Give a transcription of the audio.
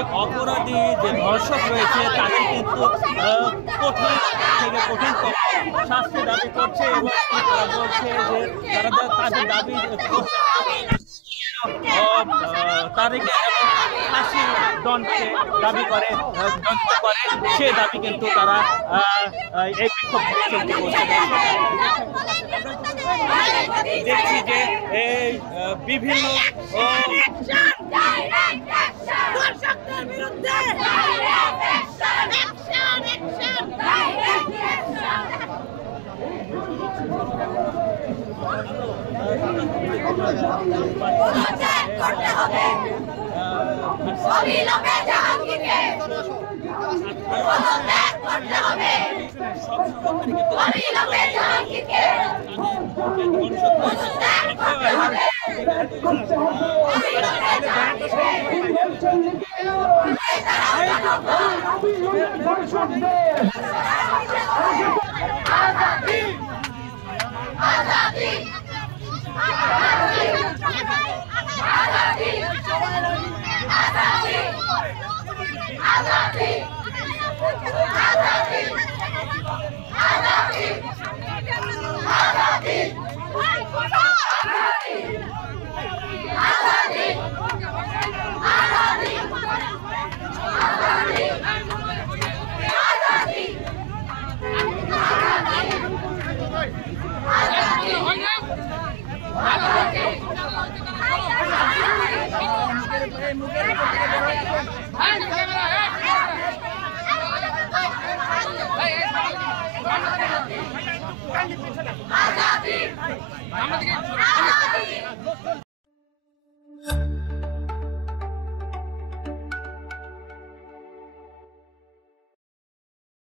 যে অপরাধী যে ধর্ষক রয়েছে তাদের কিন্তু কঠিন থেকে কঠিনতম শাস্তি দাবি করছে এবং তারা বলছে যে তারা তাদের দাবি তাদেরকে ফাঁসি দণ্ডকে দাবি করে সে দাবি কিন্তু তারা এই বিক্ষোভ চলতে করছে। দেখছি যে এই বিভিন্ন Azadi!